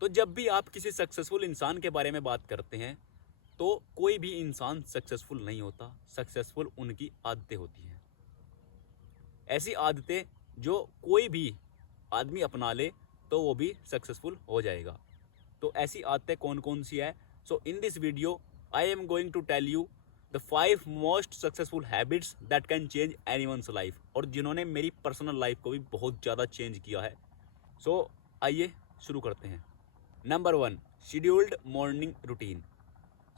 तो जब भी आप किसी सक्सेसफुल इंसान के बारे में बात करते हैं तो कोई भी इंसान सक्सेसफुल नहीं होता। सक्सेसफुल उनकी आदतें होती हैं, ऐसी आदतें जो कोई भी आदमी अपना ले तो वो भी सक्सेसफुल हो जाएगा। तो ऐसी आदतें कौन कौन सी है? So in this video I am going to tell you the 5 most successful habits that can change anyone's life, और जिन्होंने मेरी पर्सनल लाइफ को भी बहुत ज़्यादा चेंज किया है। सो आइए शुरू करते हैं। Number 1, scheduled morning routine.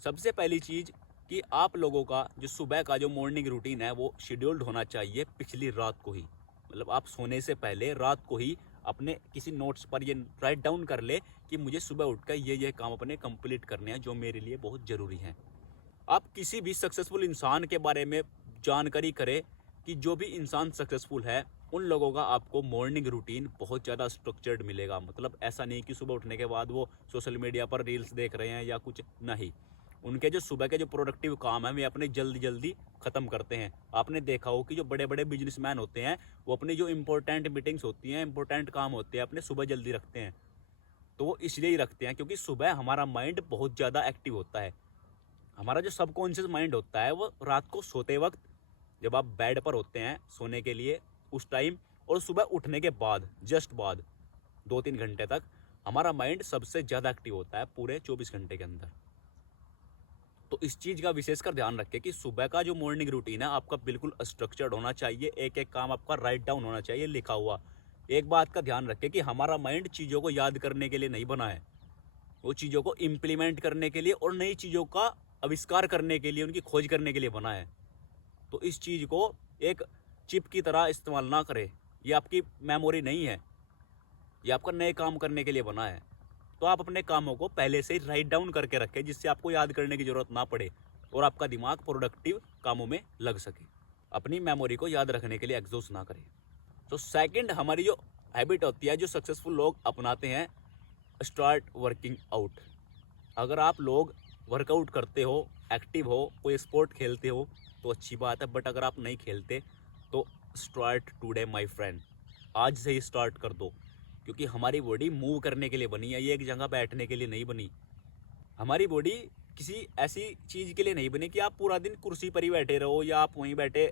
सबसे पहली चीज़ कि आप लोगों का जो सुबह का जो मॉर्निंग रूटीन है वो शेड्यूल्ड होना चाहिए पिछली रात को ही। मतलब आप सोने से पहले रात को ही अपने किसी नोट्स पर ये राइट डाउन कर ले कि मुझे सुबह उठकर ये काम अपने कंप्लीट करने हैं जो मेरे लिए बहुत ज़रूरी हैं। आप किसी भी सक्सेसफुल इंसान के बारे में जानकारी करें कि जो भी इंसान सक्सेसफुल है उन लोगों का आपको मॉर्निंग रूटीन बहुत ज़्यादा स्ट्रक्चर्ड मिलेगा। मतलब ऐसा नहीं कि सुबह उठने के बाद वो सोशल मीडिया पर रील्स देख रहे हैं या कुछ नहीं। उनके जो सुबह के जो प्रोडक्टिव काम है वे अपने जल्दी जल्दी ख़त्म करते हैं। आपने देखा हो कि जो बड़े बड़े बिजनेसमैन होते हैं वो अपनी जो इंपॉर्टेंट मीटिंग्स होती हैं, इंपॉर्टेंट काम होते हैं, अपने सुबह जल्दी रखते हैं। तो वो इसलिए ही रखते हैं क्योंकि सुबह हमारा माइंड बहुत ज़्यादा एक्टिव होता है। हमारा जो सबकॉन्शियस माइंड होता है वो रात को सोते वक्त, जब आप बेड पर होते हैं सोने के लिए उस टाइम, और सुबह उठने के बाद जस्ट बाद 2-3 घंटे तक हमारा माइंड सबसे ज़्यादा एक्टिव होता है पूरे 24 घंटे के अंदर। तो इस चीज़ का विशेषकर ध्यान रखें कि सुबह का जो मॉर्निंग रूटीन है आपका बिल्कुल स्ट्रक्चर्ड होना चाहिए। एक एक काम आपका राइट डाउन होना चाहिए, लिखा हुआ। एक बात का ध्यान रखें कि हमारा माइंड चीज़ों को याद करने के लिए नहीं बना है, वो चीज़ों को इम्प्लीमेंट करने के लिए और नई चीज़ों का आविष्कार करने के लिए, उनकी खोज करने के लिए बना है। तो इस चीज़ को एक चिप की तरह इस्तेमाल ना करें। ये आपकी मेमोरी नहीं है, ये आपका नए काम करने के लिए बना है। तो आप अपने कामों को पहले से ही राइट डाउन करके रखें जिससे आपको याद करने की ज़रूरत ना पड़े और आपका दिमाग प्रोडक्टिव कामों में लग सके। अपनी मेमोरी को याद रखने के लिए एग्जॉस्ट ना करें। तो सेकंड हमारी जो हैबिट होती है जो सक्सेसफुल लोग अपनाते हैं, स्टार्ट वर्किंग आउट। अगर आप लोग वर्कआउट करते हो, एक्टिव हो, कोई स्पोर्ट खेलते हो तो अच्छी बात है, बट अगर आप नहीं खेलते तो स्टार्ट टुडे माय फ्रेंड। आज से ही स्टार्ट कर दो, क्योंकि हमारी बॉडी मूव करने के लिए बनी है, ये एक जगह बैठने के लिए नहीं बनी। हमारी बॉडी किसी ऐसी चीज़ के लिए नहीं बनी कि आप पूरा दिन कुर्सी पर ही बैठे रहो या आप वहीं बैठे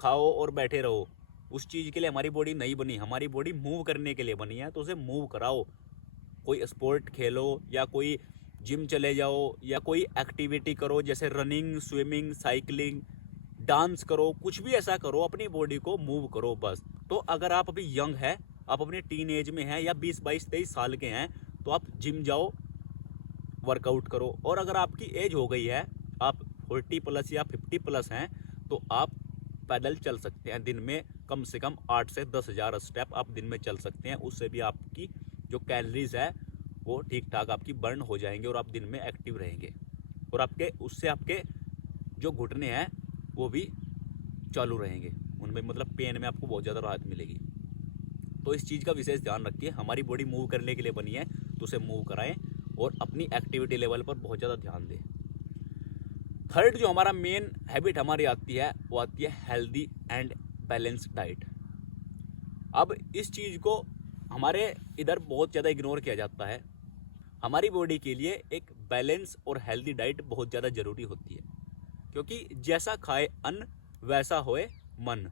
खाओ और बैठे रहो। उस चीज़ के लिए हमारी बॉडी नहीं बनी। हमारी बॉडी मूव करने के लिए बनी है, तो उसे मूव कराओ। कोई स्पोर्ट खेलो या कोई जिम चले जाओ या कोई एक्टिविटी करो जैसे रनिंग, स्विमिंग, साइकिलिंग, डांस करो, कुछ भी ऐसा करो, अपनी बॉडी को मूव करो बस। तो अगर आप अभी यंग है, आप अपने टीन एज में हैं या 20-22-23 साल के हैं तो आप जिम जाओ, वर्कआउट करो। और अगर आपकी एज हो गई है, आप 40 प्लस या 50 प्लस हैं, तो आप पैदल चल सकते हैं। दिन में कम से कम 8 से 10,000 स्टेप आप दिन में चल सकते हैं। उससे भी आपकी जो कैलोरीज है वो ठीक ठाक आपकी बर्न हो जाएंगे और आप दिन में एक्टिव रहेंगे। और उससे आपके जो घुटने हैं वो भी चालू रहेंगे, उनमें मतलब पेन में आपको बहुत ज़्यादा राहत मिलेगी। तो इस चीज़ का विशेष ध्यान रखिए। हमारी बॉडी मूव करने के लिए बनी है तो उसे मूव कराएं और अपनी एक्टिविटी लेवल पर बहुत ज़्यादा ध्यान दें। थर्ड जो हमारा मेन हैबिट हमारी आती है वो आती है हेल्दी एंड बैलेंस्ड डाइट। अब इस चीज़ को हमारे इधर बहुत ज़्यादा इग्नोर किया जाता है। हमारी बॉडी के लिए एक बैलेंस और हेल्दी डाइट बहुत ज़्यादा ज़रूरी होती है, क्योंकि जैसा खाए अन्न वैसा होए मन।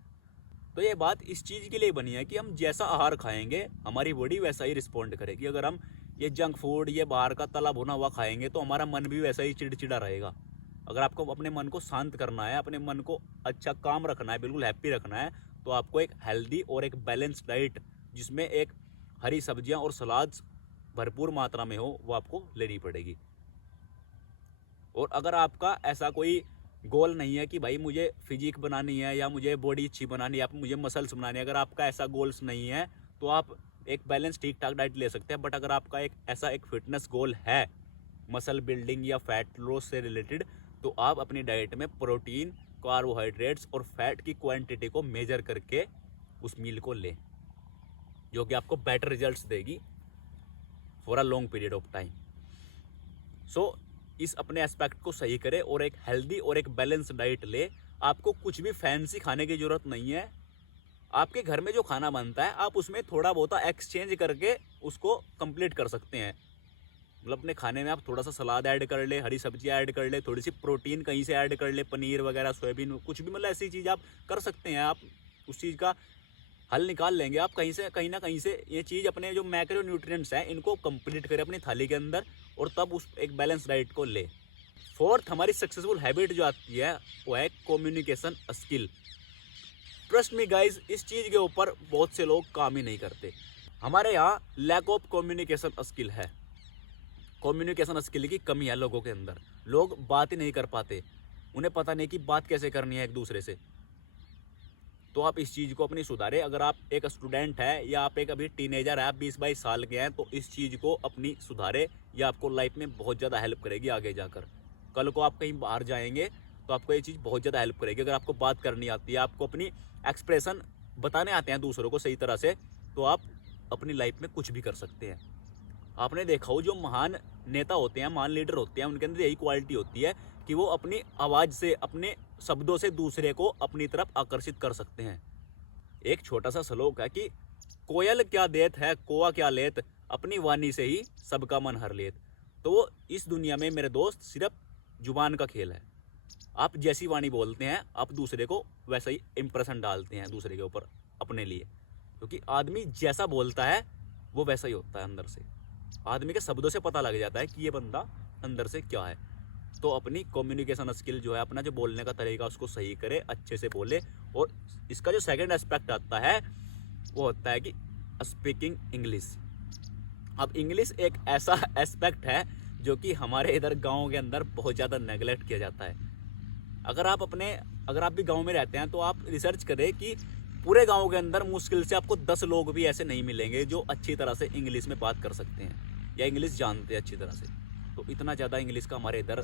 तो ये बात इस चीज़ के लिए बनी है कि हम जैसा आहार खाएंगे हमारी बॉडी वैसा ही रिस्पॉन्ड करेगी। अगर हम ये जंक फूड, ये बाहर का तला भुना हुआ खाएंगे तो हमारा मन भी वैसा ही चिड़चिड़ा रहेगा। अगर आपको अपने मन को शांत करना है, अपने मन को अच्छा काम रखना है, बिल्कुल हैप्पी रखना है, तो आपको एक हेल्दी और एक बैलेंस डाइट जिसमें एक हरी सब्जियां और सलाद्स भरपूर मात्रा में हो वो आपको लेनी पड़ेगी। और अगर आपका ऐसा कोई गोल नहीं है कि भाई मुझे फिजिक बनानी है या मुझे बॉडी अच्छी बनानी है, मुझे मसल्स बनानी है, अगर आपका ऐसा गोल्स नहीं है तो आप एक बैलेंस ठीक ठाक डाइट ले सकते हैं। बट अगर आपका एक फिटनेस गोल है, मसल बिल्डिंग या फैट लॉस से रिलेटेड, तो आप अपनी डाइट में प्रोटीन, कार्बोहाइड्रेट्स और फैट की क्वांटिटी को मेजर करके उस मील को लें, जो कि आपको बेटर रिजल्ट्स देगी for a long period of time. So इस अपने एस्पेक्ट को सही करें और एक हेल्दी और एक बैलेंस डाइट ले। आपको कुछ भी फैंसी खाने की जरूरत नहीं है। आपके घर में जो खाना बनता है आप उसमें थोड़ा बहुत एक्सचेंज करके उसको कंप्लीट कर सकते हैं। मतलब अपने खाने में आप थोड़ा सा सलाद ऐड कर ले, हरी सब्जियाँ ऐड कर ले, थोड़ी सी प्रोटीन कहीं से ऐड कर ले, पनीर वगैरह, सोयाबीन, कुछ भी, मतलब ऐसी चीज़ आप कर सकते हैं। आप उस चीज़ का हल निकाल लेंगे आप कहीं से, कहीं ना कहीं से। ये चीज़ अपने जो मैक्रो न्यूट्रिएंट्स हैं इनको कंप्लीट करें अपनी थाली के अंदर, और तब उस एक बैलेंस डाइट को ले। फोर्थ हमारी सक्सेसफुल हैबिट जो आती है वो है communication skill. Trust me guys, इस चीज़ के ऊपर बहुत से लोग काम ही नहीं करते। हमारे यहाँ लैक ऑफ कम्युनिकेशन स्किल है। कम्युनिकेशन स्किल की कमी है लोगों के अंदर। लोग बात ही नहीं कर पाते, उन्हें पता नहीं कि बात कैसे करनी है एक दूसरे से। तो आप इस चीज़ को अपनी सुधारें। अगर आप एक स्टूडेंट है या आप एक अभी टीनेजर है, आप 20-22 साल के हैं, तो इस चीज़ को अपनी सुधारें। यह आपको लाइफ में बहुत ज़्यादा हेल्प करेगी आगे जाकर। कल को आप कहीं बाहर जाएंगे तो आपको ये चीज़ बहुत ज़्यादा हेल्प करेगी। अगर आपको बात करनी आती है, आपको अपनी एक्सप्रेशन बताने आते हैं दूसरों को सही तरह से, तो आप अपनी लाइफ में कुछ भी कर सकते हैं। आपने देखा हो जो महान नेता होते हैं, महान लीडर होते हैं, उनके अंदर यही क्वालिटी होती है कि वो अपनी आवाज़ से, अपने शब्दों से दूसरे को अपनी तरफ आकर्षित कर सकते हैं। एक छोटा सा श्लोक है कि कोयल क्या देत है, कोवा क्या लेत, अपनी वाणी से ही सबका मन हर लेत। तो वो इस दुनिया में मेरे दोस्त सिर्फ जुबान का खेल है। आप जैसी वाणी बोलते हैं, आप दूसरे को वैसा ही इंप्रेशन डालते हैं दूसरे के ऊपर अपने लिए, क्योंकि आदमी जैसा बोलता है वो वैसा ही होता है अंदर से। आदमी के शब्दों से पता लग जाता है कि ये बंदा अंदर से क्या है। तो अपनी कम्युनिकेशन स्किल जो है, अपना जो बोलने का तरीका, उसको सही करे, अच्छे से बोले। और इसका जो सेकंड एस्पेक्ट आता है वो होता है कि स्पीकिंग इंग्लिश। अब इंग्लिश एक ऐसा एस्पेक्ट है जो कि हमारे इधर गाँव के अंदर बहुत ज़्यादा नेगलेक्ट किया जाता है। अगर आप भी गाँव में रहते हैं तो आप रिसर्च करें कि पूरे गांव के अंदर मुश्किल से आपको 10 लोग भी ऐसे नहीं मिलेंगे जो अच्छी तरह से इंग्लिश में बात कर सकते हैं या इंग्लिश जानते हैं अच्छी तरह से। तो इतना ज़्यादा इंग्लिश का हमारे इधर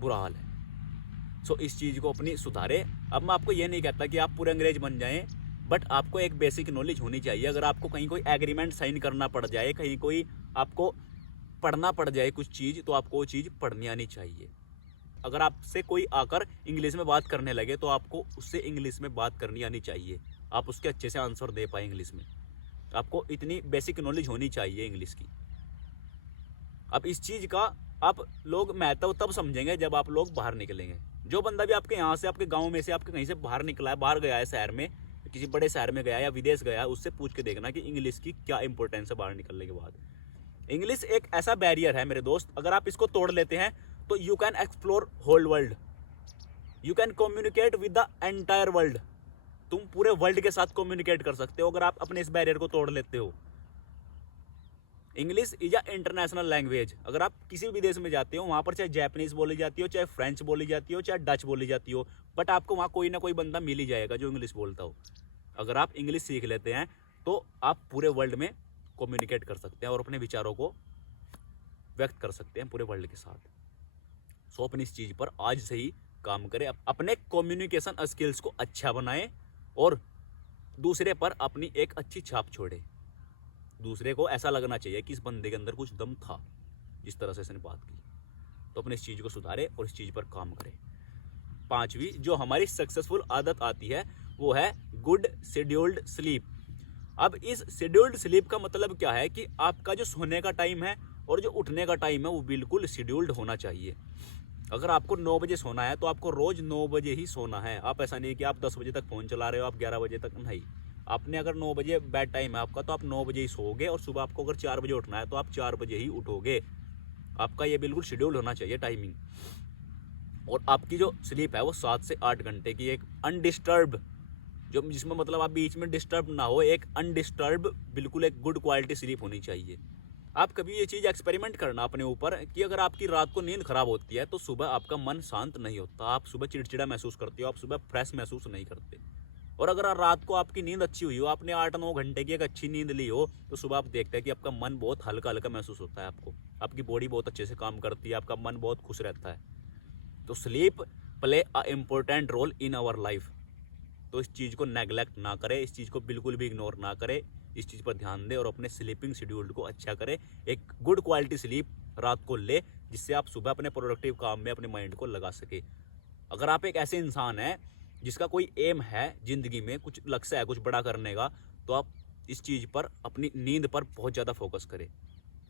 बुरा हाल है। सो इस चीज़ को अपनी सुधारें। अब मैं आपको ये नहीं कहता कि आप पूरे अंग्रेज बन जाएं, बट आपको एक बेसिक नॉलेज होनी चाहिए। अगर आपको कहीं कोई एग्रीमेंट साइन करना पड़ जाए, कहीं कोई आपको पढ़ना पड़ जाए कुछ चीज़, तो आपको वो चीज़ पढ़नी आनी चाहिए। अगर आपसे कोई आकर इंग्लिश में बात करने लगे तो आपको उससे इंग्लिश में बात करनी आनी चाहिए, आप उसके अच्छे से आंसर दे पाए इंग्लिश में। आपको इतनी बेसिक नॉलेज होनी चाहिए इंग्लिश की। अब इस चीज़ का आप लोग महत्व तब समझेंगे जब आप लोग बाहर निकलेंगे। जो बंदा भी आपके यहाँ से, आपके गाँव में से, आपके कहीं से बाहर निकला है, बाहर गया है शहर में, किसी बड़े शहर में गया या विदेश गया है, उससे पूछ के देखना कि इंग्लिश की क्या इंपॉर्टेंस है बाहर निकलने के बाद। इंग्लिश एक ऐसा बैरियर है मेरे दोस्त, अगर आप इसको तोड़ लेते हैं तो you can explore whole world, you can communicate with the entire world. तुम पूरे वर्ल्ड के साथ कम्युनिकेट कर सकते हो अगर आप अपने इस बैरियर को तोड़ लेते हो। English is a international language. अगर आप किसी भी विदेश में जाते हो, वहाँ पर चाहे जैपनीज बोली जाती हो, चाहे फ्रेंच बोली जाती हो, चाहे डच बोली जाती हो, बट आपको वहाँ कोई ना कोई बंदा मिल ही जाएगा जो इंग्लिश बोलता हो। अगर आप इंग्लिश सीख लेते हैं तो आप पूरे वर्ल्ड में कम्युनिकेट कर सकते हैं और अपने विचारों को व्यक्त कर सकते हैं पूरे वर्ल्ड के साथ। सो अपनी इस चीज़ पर आज से ही काम करें, अपने कम्युनिकेशन स्किल्स को अच्छा बनाएं और दूसरे पर अपनी एक अच्छी छाप छोड़े। दूसरे को ऐसा लगना चाहिए कि इस बंदे के अंदर कुछ दम था, जिस तरह से इसने बात की। तो अपने इस चीज़ को सुधारें और इस चीज़ पर काम करें। पांचवी जो हमारी सक्सेसफुल आदत आती है वो है गुड शेड्यूल्ड स्लीप। अब इस शेड्यूल्ड स्लीप का मतलब क्या है कि आपका जो सोने का टाइम है और जो उठने का टाइम है वो बिल्कुल शेड्यूल्ड होना चाहिए। अगर आपको 9 बजे सोना है तो आपको रोज 9 बजे ही सोना है। आप ऐसा नहीं कि आप 10 बजे तक फ़ोन चला रहे हो, आप 11 बजे तक, नहीं। आपने अगर 9 बजे बेड टाइम है आपका तो आप 9 बजे ही सोओगे, और सुबह आपको अगर 4 बजे उठना है तो आप 4 बजे ही उठोगे। आपका ये बिल्कुल शेड्यूल होना चाहिए टाइमिंग। और आपकी जो स्लीप है वो 7 से 8 घंटे की, एक अनडिस्टर्ब, जो जिसमें मतलब आप बीच में डिस्टर्ब ना हो, एक अनडिस्टर्ब बिल्कुल एक गुड क्वालिटी स्लीप होनी चाहिए। आप कभी ये चीज़ एक्सपेरिमेंट करना अपने ऊपर कि अगर आपकी रात को नींद खराब होती है तो सुबह आपका मन शांत नहीं होता, आप सुबह चिड़चिड़ा महसूस करते हो, आप सुबह फ्रेश महसूस नहीं करते। और अगर रात को आपकी नींद अच्छी हुई हो, आपने 8-9 घंटे की एक अच्छी नींद ली हो, तो सुबह आप देखते हैं कि आपका मन बहुत हल्का हल्का महसूस होता है, आपकी बॉडी बहुत अच्छे से काम करती है, आपका मन बहुत खुश रहता है। तो sleep play a important role in our life. तो इस चीज़ को नेगलेक्ट ना करें, इस चीज़ को बिल्कुल भी इग्नोर ना करें, इस चीज़ पर ध्यान दें और अपने स्लीपिंग शेड्यूल को अच्छा करें। एक गुड क्वालिटी स्लीप रात को ले, जिससे आप सुबह अपने प्रोडक्टिव काम में अपने माइंड को लगा सके। अगर आप एक ऐसे इंसान हैं जिसका कोई एम है ज़िंदगी में, कुछ लक्ष्य है कुछ बड़ा करने का, तो आप इस चीज़ पर, अपनी नींद पर बहुत ज़्यादा फोकस करें।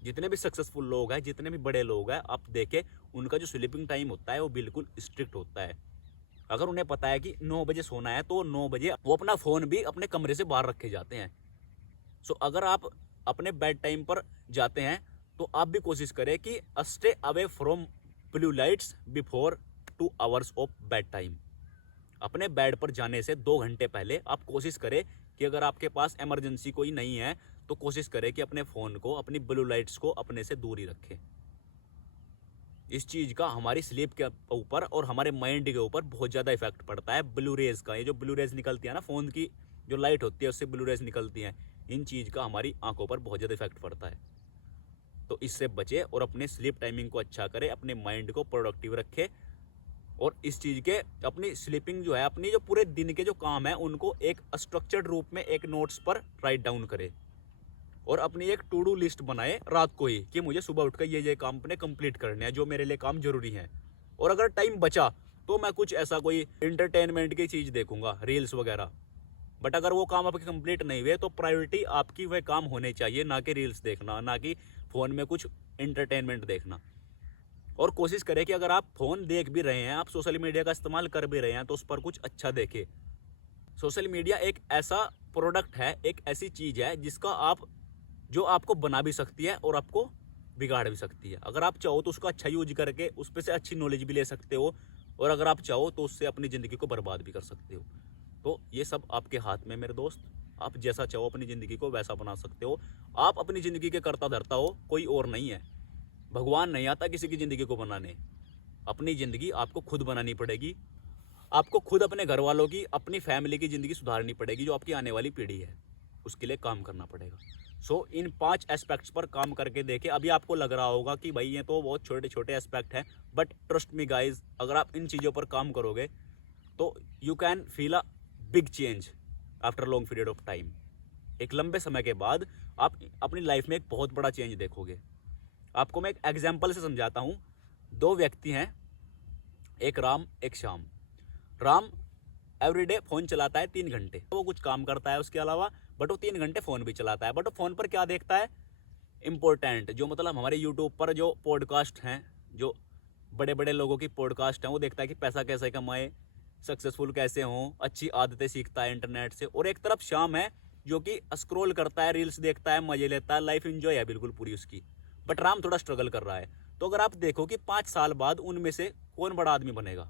जितने भी सक्सेसफुल लोग हैं, जितने भी बड़े लोग हैं, आप देखें उनका जो स्लीपिंग टाइम होता है वो बिल्कुल स्ट्रिक्ट होता है। अगर उन्हें पता है कि 9 बजे सोना है तो 9 बजे वो अपना फ़ोन भी अपने कमरे से बाहर रखे जाते हैं। सो अगर आप अपने बेड टाइम पर जाते हैं तो आप भी कोशिश करें कि stay away from blue lights before 2 hours of bed time. अपने बेड पर जाने से 2 घंटे पहले आप कोशिश करें कि अगर आपके पास इमरजेंसी कोई नहीं है तो कोशिश करें कि अपने फ़ोन को, अपनी ब्लू लाइट्स को अपने से दूर ही रखें। इस चीज़ का हमारी स्लीप के ऊपर और हमारे माइंड के ऊपर बहुत ज़्यादा इफेक्ट पड़ता है ब्लू रेज का। ये जो ब्लू रेज निकलती है ना, फ़ोन की जो लाइट होती है उससे ब्लू रेज निकलती हैं, इन चीज़ का हमारी आंखों पर बहुत ज़्यादा इफेक्ट पड़ता है। तो इससे बचे और अपने स्लीप टाइमिंग को अच्छा करें, अपने माइंड को प्रोडक्टिव रखें और इस चीज़ के अपनी स्लीपिंग जो है, अपनी जो पूरे दिन के जो काम है उनको एक स्ट्रक्चर्ड रूप में एक नोट्स पर राइट डाउन करें और अपनी एक टू डू लिस्ट बनाए रात को ही कि मुझे सुबह उठकर ये काम अपने कंप्लीट करने हैं जो मेरे लिए काम जरूरी है। और अगर टाइम बचा तो मैं कुछ ऐसा कोई इंटरटेनमेंट की चीज़ देखूंगा, रील्स वगैरह। बट अगर वो काम आपके कंप्लीट नहीं हुए तो प्रायोरिटी आपकी वह काम होने चाहिए, ना कि रील्स देखना, ना कि फ़ोन में कुछ इंटरटेनमेंट देखना। और कोशिश करें कि अगर आप फ़ोन देख भी रहे हैं, आप सोशल मीडिया का इस्तेमाल कर भी रहे हैं तो उस पर कुछ अच्छा देखें। सोशल मीडिया एक ऐसा प्रोडक्ट है, एक ऐसी चीज़ है जिसका आप जो आपको बना भी सकती है और आपको बिगाड़ भी सकती है। अगर आप चाहो तो उसका अच्छा यूज करके उस पर से अच्छी नॉलेज भी ले सकते हो और अगर आप चाहो तो उससे अपनी ज़िंदगी को बर्बाद भी कर सकते हो। तो ये सब आपके हाथ में मेरे दोस्त, आप जैसा चाहो अपनी ज़िंदगी को वैसा बना सकते हो। आप अपनी ज़िंदगी के कर्ता धर्ता हो, कोई और नहीं है। भगवान नहीं आता किसी की ज़िंदगी को बनाने। अपनी ज़िंदगी आपको खुद बनानी पड़ेगी। आपको खुद अपने घर वालों की, अपनी फैमिली की ज़िंदगी सुधारनी पड़ेगी। जो आपकी आने वाली पीढ़ी है उसके लिए काम करना पड़ेगा। सो इन 5 एस्पेक्ट्स पर काम करके देखें। अभी आपको लग रहा होगा कि भाई ये तो बहुत छोटे छोटे एस्पेक्ट हैं, बट ट्रस्ट मी गाइज, अगर आप इन चीज़ों पर काम करोगे तो you can feel a big change after long period of time. एक लंबे समय के बाद आप अपनी लाइफ में एक बहुत बड़ा चेंज देखोगे। आपको मैं एक एग्जाम्पल से समझाता हूँ। 2 व्यक्ति हैं, एक राम एक श्याम। राम एवरीडे फ़ोन चलाता है 3 घंटे, वो कुछ काम करता है उसके अलावा, बट वो 3 घंटे फ़ोन भी चलाता है। बट वो फ़ोन पर क्या देखता है, इम्पोर्टेंट जो मतलब हमारे यूट्यूब पर जो पॉडकास्ट हैं, जो बड़े बड़े लोगों की पॉडकास्ट हैं, वो देखता है कि पैसा कैसे कमाए, सक्सेसफुल कैसे हों, अच्छी आदतें सीखता है इंटरनेट से। और एक तरफ शाम है जो कि स्क्रॉल करता है, रील्स देखता है, मजे लेता है, लाइफ इंजॉय है बिल्कुल पूरी उसकी। बट राम थोड़ा स्ट्रगल कर रहा है। तो अगर आप देखो कि 5 साल बाद उनमें से कौन बड़ा आदमी बनेगा।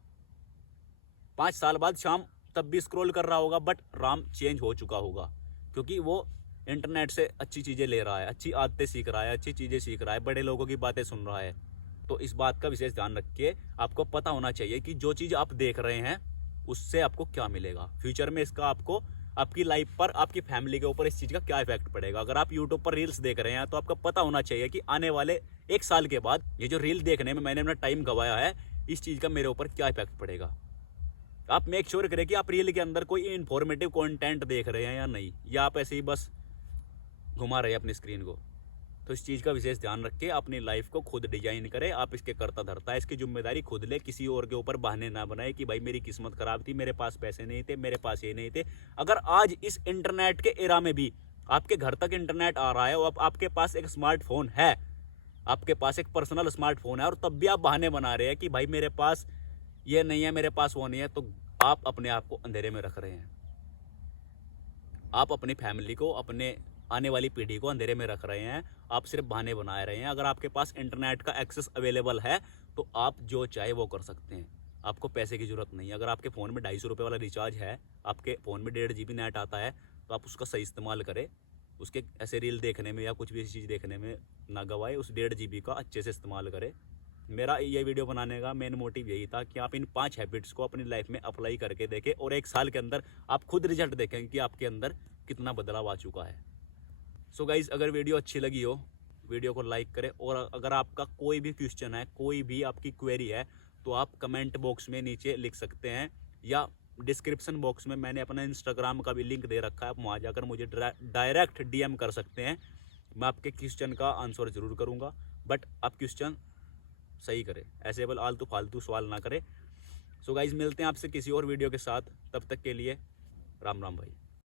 5 साल बाद शाम तब भी स्क्रॉल कर रहा होगा बट राम चेंज हो चुका होगा, क्योंकि वो इंटरनेट से अच्छी चीज़ें ले रहा है, अच्छी आदतें सीख रहा है, अच्छी चीज़ें सीख रहा है, बड़े लोगों की बातें सुन रहा है। तो इस बात का विशेष ध्यान रखिए। आपको पता होना चाहिए कि जो चीज़ आप देख रहे हैं उससे आपको क्या मिलेगा फ्यूचर में। इसका आपको आपकी लाइफ पर, आपकी फैमिली के ऊपर इस चीज़ का क्या इफेक्ट पड़ेगा। अगर आप यूट्यूब पर रील्स देख रहे हैं तो आपको पता होना चाहिए कि आने वाले 1 साल के बाद ये जो रील देखने में मैंने अपना टाइम गंवाया है, इस चीज़ का मेरे ऊपर क्या इफेक्ट पड़ेगा। आप मेक श्योर करें कि आप रील के अंदर कोई इन्फॉर्मेटिव कंटेंट देख रहे हैं या नहीं, या आप ऐसे ही बस घुमा रहे हैं अपनी स्क्रीन को। तो इस चीज़ का विशेष ध्यान रखें, अपनी लाइफ को खुद डिजाइन करें, आप इसके कर्ता धर्ता है, इसकी जिम्मेदारी खुद ले, किसी और के ऊपर बहाने ना बनाए कि भाई मेरी किस्मत खराब थी, मेरे पास पैसे नहीं थे, मेरे पास ये नहीं थे। अगर आज इस इंटरनेट के एरा में भी आपके घर तक इंटरनेट आ रहा है और आपके पास एक स्मार्टफोन है, आपके पास एक पर्सनल स्मार्टफोन है, और तब भी आप बहाने बना रहे हैं कि भाई मेरे पास ये नहीं है, मेरे पास वो नहीं है, तो आप अपने आप को अंधेरे में रख रहे हैं। आप अपनी फैमिली को, अपने आने वाली पीढ़ी को अंधेरे में रख रहे हैं। आप सिर्फ बहाने बना रहे हैं। अगर आपके पास इंटरनेट का एक्सेस अवेलेबल है तो आप जो चाहे वो कर सकते हैं। आपको पैसे की ज़रूरत नहीं है। अगर आपके फ़ोन में 250 रुपये वाला रिचार्ज है, आपके फ़ोन में 1.5 GB नेट आता है, तो आप उसका सही इस्तेमाल करें। उसके ऐसे रील देखने में या कुछ भी ऐसी चीज़ देखने में ना गवाए। उस 1.5 GB का अच्छे से इस्तेमाल करें। मेरा ये वीडियो बनाने का मेन मोटिव यही था कि आप इन 5 हैबिट्स को अपनी लाइफ में अप्लाई करके देखें और 1 साल के अंदर आप खुद रिजल्ट देखें कि आपके अंदर कितना बदलाव आ चुका है। सो गाइज़, अगर वीडियो अच्छी लगी हो, वीडियो को लाइक करें, और अगर आपका कोई भी क्वेश्चन है, कोई भी आपकी क्वेरी है, तो आप कमेंट बॉक्स में नीचे लिख सकते हैं, या डिस्क्रिप्शन बॉक्स में मैंने अपना इंस्टाग्राम का भी लिंक दे रखा है, आप वहाँ जाकर मुझे डायरेक्ट DM कर सकते हैं। मैं आपके क्वेश्चन का आंसर ज़रूर करूँगा, बट आप क्वेश्चन सही करें, ऐसे बल आलतू फालतू सवाल ना करें। सो गाइज़, मिलते हैं आपसे किसी और वीडियो के साथ। तब तक के लिए राम राम भाई।